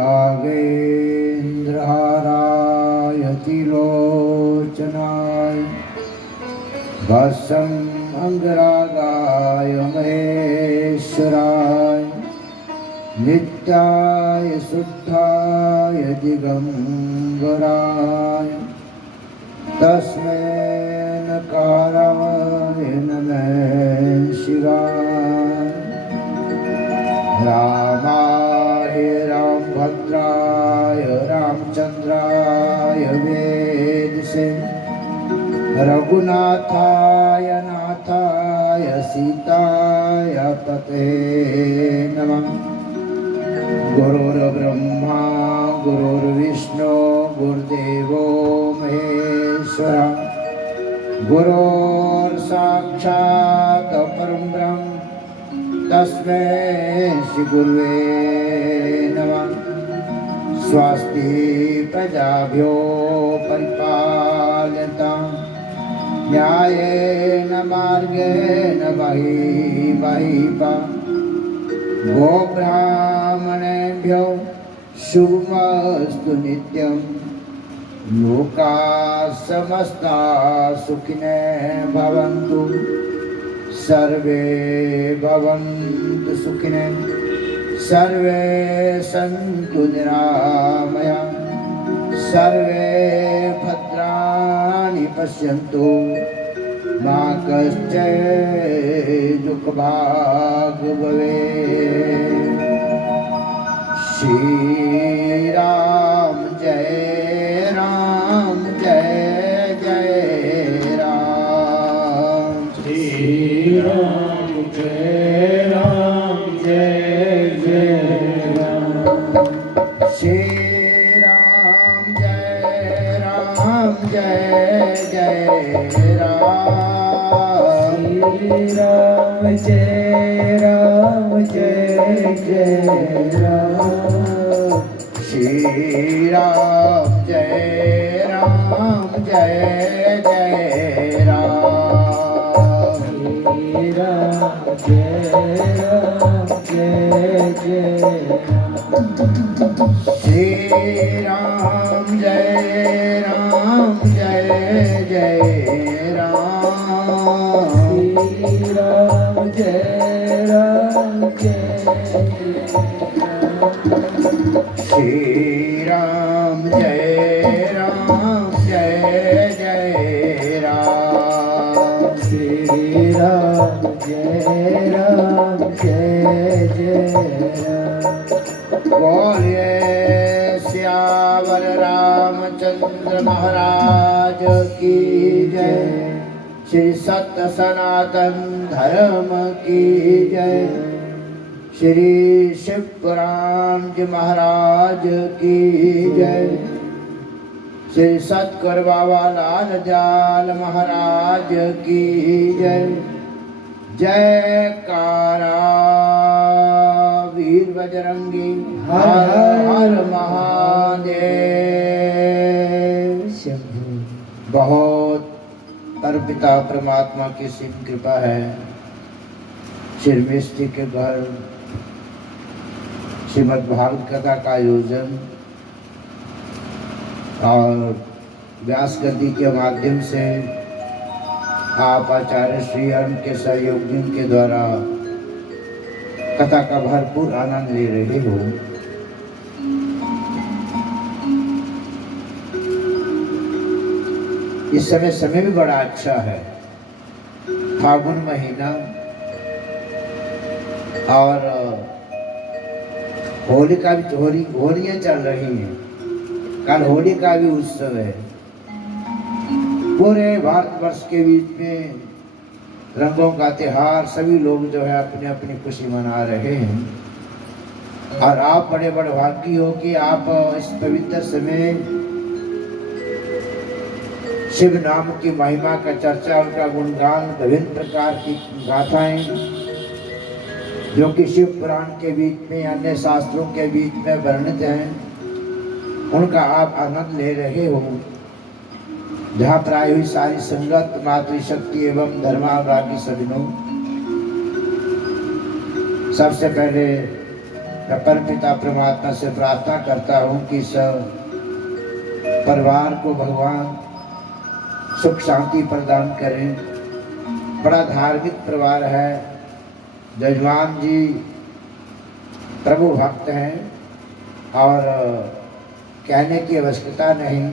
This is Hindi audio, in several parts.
नागेन्द्रहाराय त्रिलोचनाय वसं अंगरागाय महेश्वराय नित्याय शुद्धाय दिगंबराय तस्मै नकाराय नमः शिवाय। रामाय रामभद्राय रामचंद्राय वेदसे रघुनाथाय नाथाय सीताय पते नमः। गुरुर्ब्रह्मा गुरुर्विष्णु गुरुदेवो महेश्वरा गुरुर्साक्षात् परं ब्रह्म तस्मै श्री गुरुवे नमः। स्वस्ति प्रजाभ्यो परिपालयन्तां न्यायेन मार्गेण महिषा गोब्राह्मणेभ्यो शुभमस्तु नित्यं लोकाः समस्ताः सुखिनः भवन्तु सर्वे भवन्तु सुखिनः सर्वे सन्तु निरामयाः सर्वे भद्राणि पश्यन्तु मा कश्चित् दुःखभाग् भवेत्। श्री राम जय जय राम। श्री राम जय जय राम। श्री राम जय जय राम। श्री राम जय जय राम। श्री राम जय जय राम। श्री राम जय श्री राम जय जय राम। श्री राम जय श्री राम जय जय राम। श्री राम जय जय राम। बोलिए सियावर रामचंद्र महाराज की जय। श्री सत्य सनातन धर्म की जय। श्री शिव पुराण जी महाराज की जय। श्री सतगुरु बाबा लाल जाल महाराज की जय। जयकारा वीर बजरंगी हर हर महादेव। बहुत परमपिता परमात्मा की सिम कृपा है। श्री मिस्त्री के घर श्रीमद् भागवत कथा का आयोजन और व्यास गद्दी के माध्यम से आप आचार्य श्री अरुण के सहयोगियों के द्वारा कथा का भरपूर आनंद ले रहे हो। इस समय भी बड़ा अच्छा है। फागुन महीना और होली का भी होलियां चल रही हैं। कल होली का भी उत्सव है। पूरे भारतवर्ष के बीच में रंगों का त्योहार सभी लोग जो है अपनी अपनी खुशी मना रहे हैं। और आप बड़े बड़े भाग्य हो कि आप इस पवित्र समय शिव नाम की महिमा का चर्चा, उनका गुणगान, विभिन्न प्रकार की गाथाएं जो कि शिव पुराण के बीच में अन्य शास्त्रों के बीच में वर्णित हैं, उनका आप आनंद ले रहे हो। जहाँ प्राय हुई सारी संगत मातृशक्ति एवं धर्मानुरागी सज्जनों, सबसे पहले मैं परमपिता परमात्मा से प्रार्थना करता हूँ कि सब परिवार को भगवान सुख शांति प्रदान करें। बड़ा धार्मिक परिवार है। जजमान जी प्रभु भक्त हैं और कहने की आवश्यकता नहीं।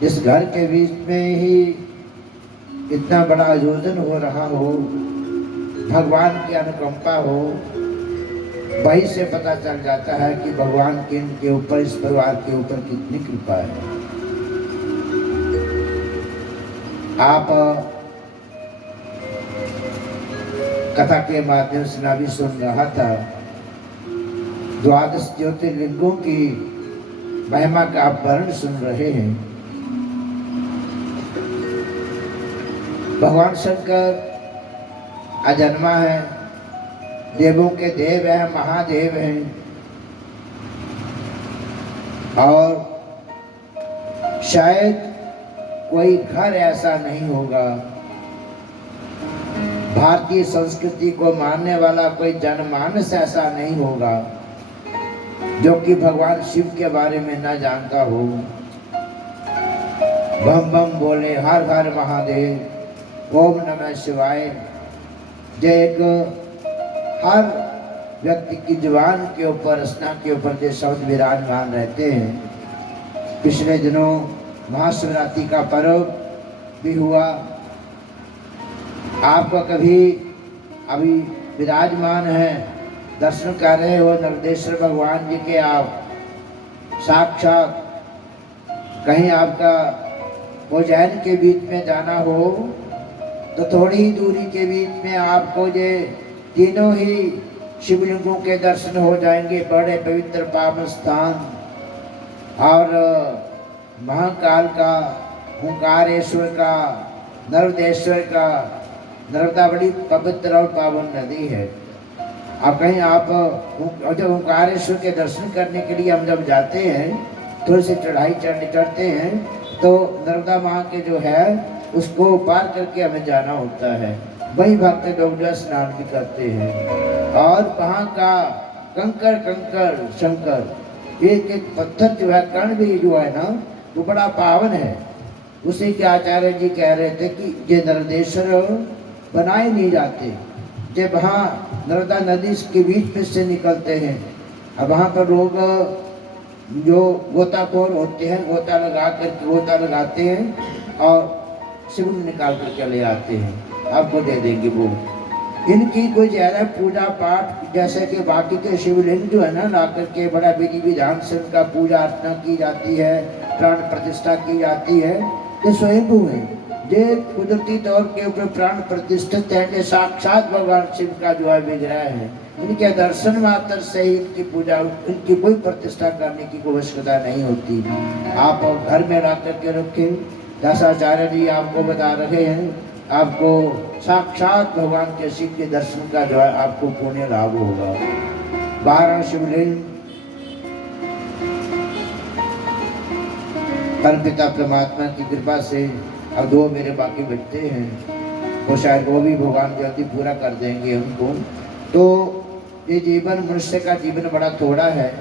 जिस घर के बीच में ही इतना बड़ा आयोजन हो रहा हो, भगवान की अनुकंपा हो, वही से पता चल जाता है कि भगवान की इनके ऊपर, इस परिवार के ऊपर कितनी कृपा है। आप कथा के माध्यम से मैं भी सुन रहा था, 12 ज्योतिर्लिंगों की महिमा का आप वर्णन सुन रहे हैं। भगवान शंकर अजन्मा है, देवों के देव हैं, महादेव हैं। और शायद कोई घर ऐसा नहीं होगा, भारतीय संस्कृति को मानने वाला कोई जनमानस ऐसा नहीं होगा जो कि भगवान शिव के बारे में न जानता हो। बम बम बोले, हर हर महादेव, ओम नमः शिवाय। जय एक हर व्यक्ति की जुबान के ऊपर, रचना के ऊपर जो शब्द विराजमान रहते हैं। पिछले दिनों महाशिवरात्रि का पर्व भी हुआ। आपका कभी अभी विराजमान है, दर्शन कर रहे हो नर्मदेश्वर भगवान जी के, आप साक्षात कहीं आपका उज्जैन के बीच में जाना हो तो थोड़ी ही दूरी के बीच में आपको ये तीनों ही शिवलिंगों के दर्शन हो जाएंगे। बड़े पवित्र पावन स्थान और महाकाल का, ओंकारेश्वर का, नर्मदेश्वर का। नर्मदा बड़ी पवित्र और पावन नदी है। अब कहीं आप जब ओंकारेश्वर के दर्शन करने के लिए हम जब जाते हैं, थोड़ी सी चढ़ाई चढ़ते हैं तो नर्मदा माँ के जो है उसको पार करके हमें जाना होता है। वही भक्त लोग जो स्नान भी करते हैं। और वहाँ का कंकर शंकर, एक एक पत्थर जो है, कण भी जो है ना, वो बड़ा पावन है। उसी के आचार्य जी कह रहे थे कि ये नर्मदेश्वर बनाए नहीं जाते। जब वहाँ नर्मदा नदी के बीच में से निकलते हैं, अब वहाँ पर लोग जो गोताखोर होते हैं, गोता लगाते हैं और शिवलिंग निकाल कर चले आते हैं। आपको दे देंगे वो। इनकी कोई ज़्यादा पूजा पाठ जैसे कि बाकी के शिवलिंग जो है ना, ला करके बड़ा विधि विधान से उनका पूजा अर्चना की जाती है, प्राण प्रतिष्ठा की जाती है। ये स्वयंभू है, ये कुदरती तौर के ऊपर प्राण प्रतिष्ठित है। ये साक्षात भगवान शिव का जो है विग्रह है। इनके दर्शन मात्र से ही इनकी पूजा, इनकी कोई प्रतिष्ठा करने की कोई आवश्यकता नहीं होती। आप घर में ला करके रखें। दासाचार्य जी आपको बता रहे हैं, आपको साक्षात भगवान के शिव के दर्शन का जो है आपको पुण्य लाभ होगा। 12 शिवलिंग परमपिता परमात्मा की कृपा से, अब 2 मेरे बाकी बचते हैं, वो शायद वो भी भगवान जल्दी पूरा कर देंगे उनको। तो ये जीवन, मनुष्य का जीवन बड़ा थोड़ा है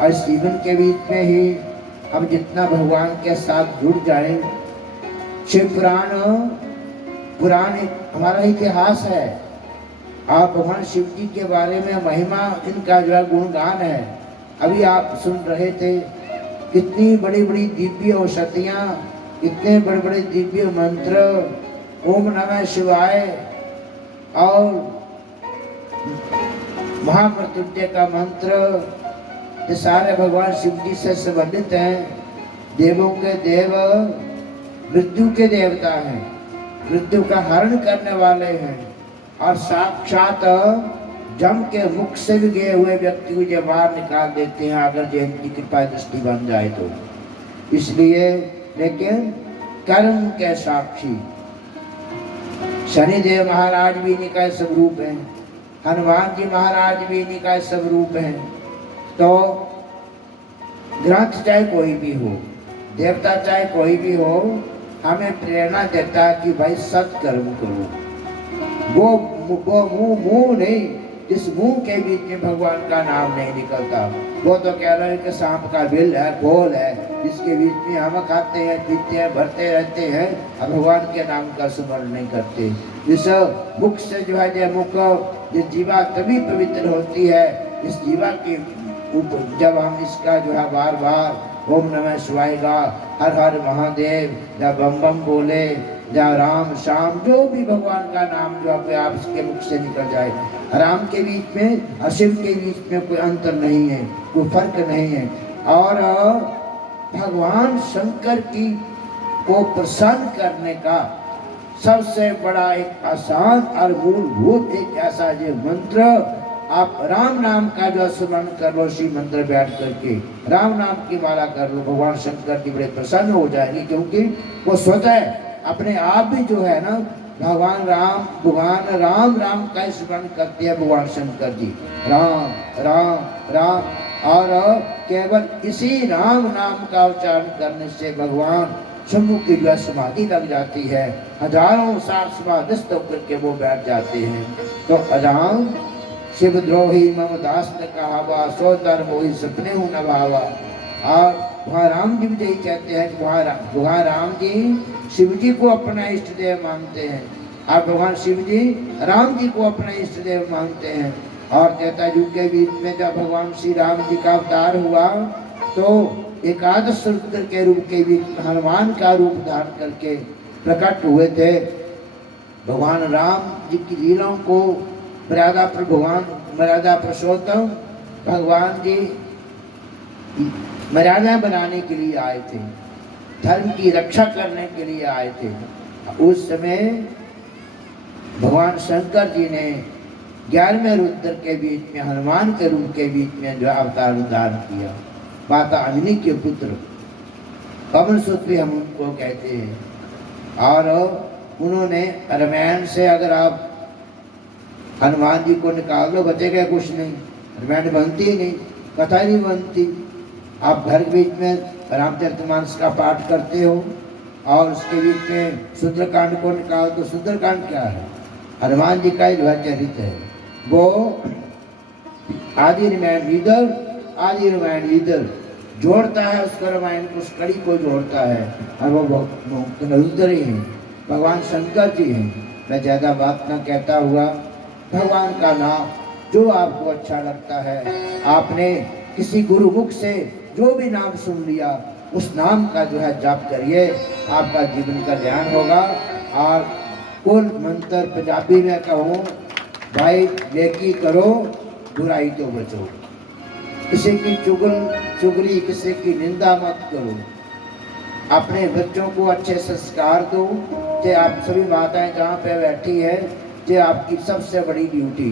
और इस जीवन के बीच में ही हम जितना भगवान के साथ जुड़ जाएं। शिव पुराण हमारा इतिहास है। आप भगवान शिव जी के बारे में महिमा, इनका जो है गुणगान है। अभी आप सुन रहे थे कितनी बड़ी बड़ी दिव्य औषधियाँ, इतने बड़े बड़े दिव्य मंत्र, ओम नमः शिवाय और महामृत्युंजय का मंत्र, ये सारे भगवान शिव जी से संबंधित हैं। देवों के देव, मृत्यु के देवता हैं, मृत्यु का हरण करने वाले हैं और साक्षात जम के मुख से भी गए हुए व्यक्ति को ये बाहर निकाल देते हैं, अगर जैन की कृपा दृष्टि बन जाए तो। इसलिए लेकिन कर्म के साक्षी शनिदेव महाराज भी इन्हीं का स्वरूप है, हनुमान जी महाराज भी इन्हीं का स्वरूप है। तो ग्रंथ चाहे कोई भी हो, देवता चाहे कोई भी हो, हमें प्रेरणा देता है कि भाई सत्कर्म करो। वो मुंह नहीं जिस मुंह के बीच में भगवान का नाम नहीं निकलता, वो तो कह रहे हैं कि सांप का बिल है, खोल है, जिसके बीच में हम खाते हैं, पीते हैं, भरते रहते हैं, और भगवान के नाम का स्मरण नहीं करते। इस मुख से जो है मुख, ये जीवा तभी पवित्र होती है। इस जीवा के ऊपर जब हम इसका जो है बार बार ओम नमः शिवाय का, हर हर महादेव, या बम बम बोले, या राम श्याम, जो भी भगवान का नाम जो अपने आप इसके मुख से निकल जाए। राम के बीच में और शिव के बीच में कोई अंतर नहीं है, कोई फर्क नहीं है। और भगवान शंकर की को प्रसन्न करने का सबसे बड़ा एक आसान और मूलभूत एक ऐसा जो मंत्र, आप राम नाम का जो स्मरण कर लो, शिव मंत्र बैठ करके राम नाम की माला कर लो, भगवान शंकर की बड़े प्रसन्न हो जाएगी। क्योंकि वो स्वतः अपने आप भी जो है ना भगवान राम राम का स्मरण करते हैं भगवान शंकर जी, राम राम राम। और केवल इसी राम नाम का उच्चारण करने से भगवान शंभु की जो समाधि लग जाती है, हजारों साल समाधिस्थ होकर के वो बैठ जाते हैं। तो अजान शिवद्रोही मम दास ने कहावा, सो दर मोहि सपने हूँ न भावा। और वहाँ राम जी भी यही कहते हैं कि वहाँ राम जी शिव जी को अपना इष्ट देव मानते हैं, और भगवान शिव जी राम जी को अपना इष्ट देव मानते हैं। और त्रेता युग के बीच में जब भगवान श्री राम जी का अवतार हुआ, तो एकादश रुद्र के रूप के बीच हनुमान का रूप धारण करके प्रकट हुए थे। भगवान राम जी की लीलाओं को मर्यादा पुरुषोत्तम भगवान जी मर्यादा बनाने के लिए आए थे, धर्म की रक्षा करने के लिए आए थे। उस समय भगवान शंकर जी ने 11वें रुद्र के बीच में हनुमान के रूप के बीच में जो अवतार धारण किया। माता अग्नि के पुत्र पवन सुत भी हम उनको कहते हैं। और उन्होंने रामायण से अगर आप हनुमान जी को निकाल लो, बचेगा कुछ नहीं, रामायण बनती ही नहीं, कथा नहीं बनती। आप घर के बीच में रामचरितमानस का पाठ करते हो और उसके बीच में सुंदरकांड को निकाल दो, सुंदरकांड क्या है? हनुमान जी का ही चरित्र है। वो आदि रामायण इधर जोड़ता है, उसको रामायण को, उस कड़ी को जोड़ता है, और वो रुद्र ही है, भगवान शंकर जी हैं। मैं ज़्यादा बात ना कहता हुआ, भगवान का नाम जो आपको अच्छा लगता है, आपने किसी गुरुमुख से जो भी नाम सुन लिया, उस नाम का जो है जाप करिए, आपका जीवन का ध्यान होगा। और कुल मंत्र पंजाबी में कहूँ, भाई नेकी करो, बुराई तो बचो, किसी की चुगली, किसी की निंदा मत करो, अपने बच्चों को अच्छे संस्कार दो। कि आप सभी माताएं जहाँ पे बैठी है, कि आपकी सबसे बड़ी ड्यूटी,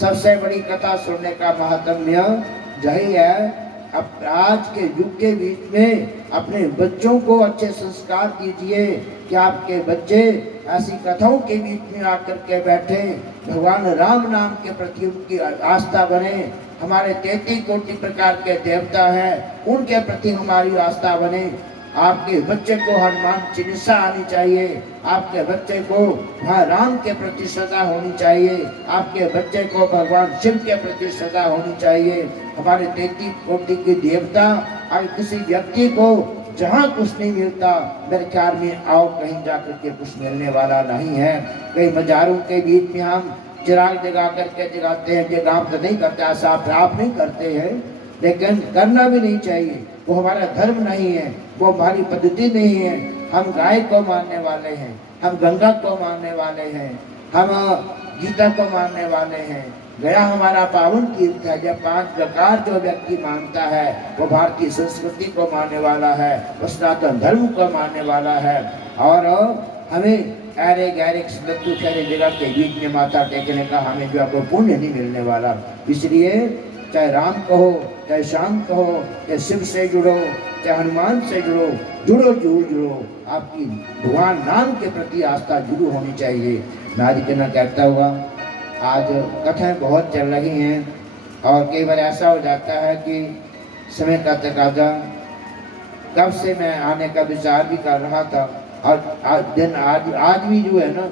सबसे बड़ी कथा सुनने का महात्म्य यही है। अब आज के युग के बीच में अपने बच्चों को अच्छे संस्कार दीजिए कि आपके बच्चे ऐसी कथाओं के बीच में आकर के बैठे, भगवान राम नाम के प्रति उनकी आस्था बने। हमारे 33 कोटि प्रकार के देवता हैं, उनके प्रति हमारी आस्था बने। आपके बच्चे को हनुमान चिकित्सा आनी चाहिए, आपके बच्चे को राम के प्रति श्रद्धा होनी चाहिए, आपके बच्चे को भगवान शिव के प्रति श्रद्धा होनी चाहिए। हमारे 33 कोटि के देवता, अगर किसी व्यक्ति को जहाँ कुछ नहीं मिलता, मेरे ख्याल में आओ कहीं जाकर के कुछ मिलने वाला नहीं है। कई मजारों के बीच में हम चिराग जगा करके जगाते हैं, कि काम तो नहीं करते, ऐसा आप नहीं करते हैं, लेकिन करना भी नहीं चाहिए। वो हमारा धर्म नहीं है, वो हमारी पद्धति नहीं है। हम गाय को मानने वाले हैं, हम गंगा को मानने वाले हैं, हम गीता को मानने वाले हैं। गया हमारा पावन तीर्थ है। जब 5 प्रकार जो व्यक्ति मानता है, वो भारतीय संस्कृति को मानने वाला है, वो सनातन धर्म को मानने वाला है। और हमें ऐरे गहरे लत्तू शहरे जगह के बीच में माथा टेकने का हमें जो आपको पुण्य नहीं मिलने वाला। इसलिए चाहे राम कहो, चाहे श्याम कहो, चाहे शिव से जुड़ो, चाहे हनुमान से जुड़ो, जुड़ो। आपकी भगवान नाम के प्रति आस्था जुड़ू होनी चाहिए। मैं आज कहना कहता हुआ, आज कथाएं बहुत चल रही हैं, और कई बार ऐसा हो जाता है कि समय का तकाजा, कब से मैं आने का विचार भी कर रहा था, और आज भी जो है ना,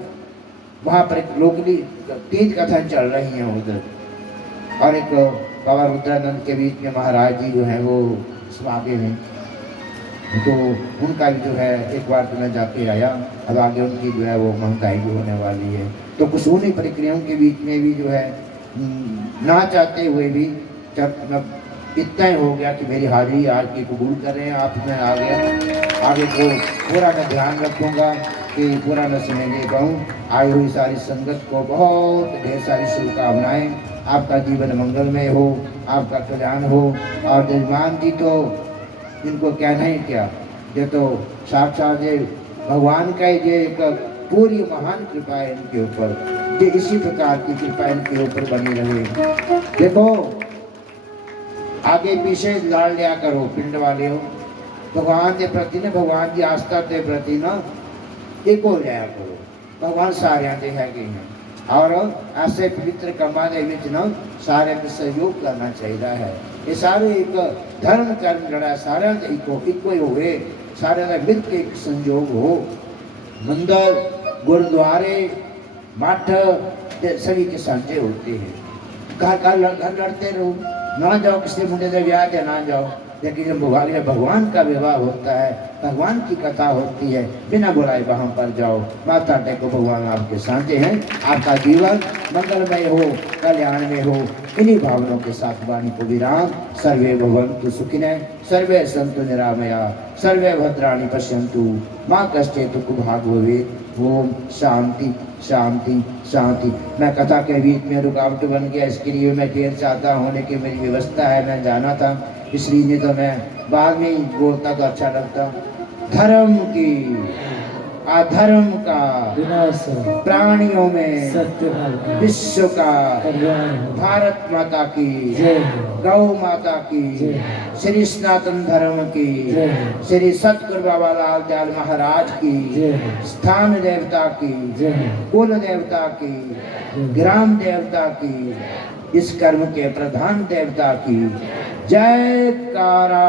वहाँ पर लोकली 3 कथाएं चल रही हैं उधर, और एक बाबा रुद्रानंद के बीच में महाराज जी जो हैं वो समागे हैं, तो उनका भी जो है एक बार तो मैं जाके आया। अब आगे उनकी जो है वो महंगाई भी होने वाली है, तो कुछ उन्हीं प्रक्रियाओं के बीच में भी जो है ना चाहते हुए भी जब इतना ही हो गया कि मेरी हाजिरी आज की कबूल कर रहे हैं आप, मैं आ गया। आगे को पूरा मैं ध्यान रखूँगा कि पूरा मैं समय दे पाऊँ। आई हुई सारी संगत को बहुत ढेर सारी शुभकामनाएँ, आपका जीवन मंगलमय हो, आपका कल्याण हो। और जजमान जी तो इनको कहना ही क्या, ये तो साक्षात ये भगवान का ये एक पूरी महान कृपा है इनके ऊपर, ये इसी प्रकार की कृपा इनके ऊपर बनी रहे। देखो आगे पीछे लाड़ लिया करो पिंड वाले हो, भगवान के प्रति ना, भगवान की आस्था के प्रति ना एक हो जाया करो। भगवान सारे है हैं और ऐसे पवित्र कमा के विच ना सारे में सहयोग करना चाहिए है। ये सारे एक धर्म कर्म जड़ा सारे इको ही होए, सारे का मिल के एक संयोग हो। मंदिर गुरुद्वारे मठ सभी के साझे होते हैं। घर लड़ते रहो, ना जाओ किसी मुंडे के ब्याह के ना जाओ, लेकिन जब भगवान का विवाह होता है, भगवान की कथा होती है, बिना बुलाए वहाँ पर जाओ, माथा टेको, भगवान आपके साझे हैं। आपका जीवन मंगलमय हो, कल्याण में हो। इन्हीं भावनाओं के साथ वाणी को विराम। सर्वे भवन्तु सुखिनः, सर्वे सन्तु निरामया, सर्वे भद्राणि पश्यन्तु, मां कश्चित् दुःखभाग् भवेत्। ओम शांति शांति शांति। मैं कथा के बीच में रुकावट बन गया, इसके लिए मैं देर चाहता होने की मेरी व्यवस्था है, मैं जाना था, इसलिए नहीं तो मैं बाद में ही बोलता तो अच्छा लगता। धर्म की अधर्म का विनाश, प्राणियों में सत्य विश्व का कल्याण। भारत माता की जय, गौ माता की, जय, श्री सनातन धर्म की, जय, श्री सतगुरु बाबा लाल दयाल महाराज की, जय, स्थान देवता की, जय, कुल देवता की, ग्राम देवता की, इस कर्म के प्रधान देवता की जयकारा।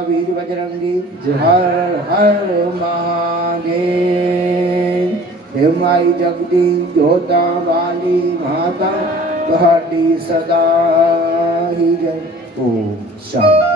वीर बजरंगी हर हर महादेव। हे माई जगदी जोता वाली माता, ਤੁਹਾਡੀ सदा ही जय। ओम शांति।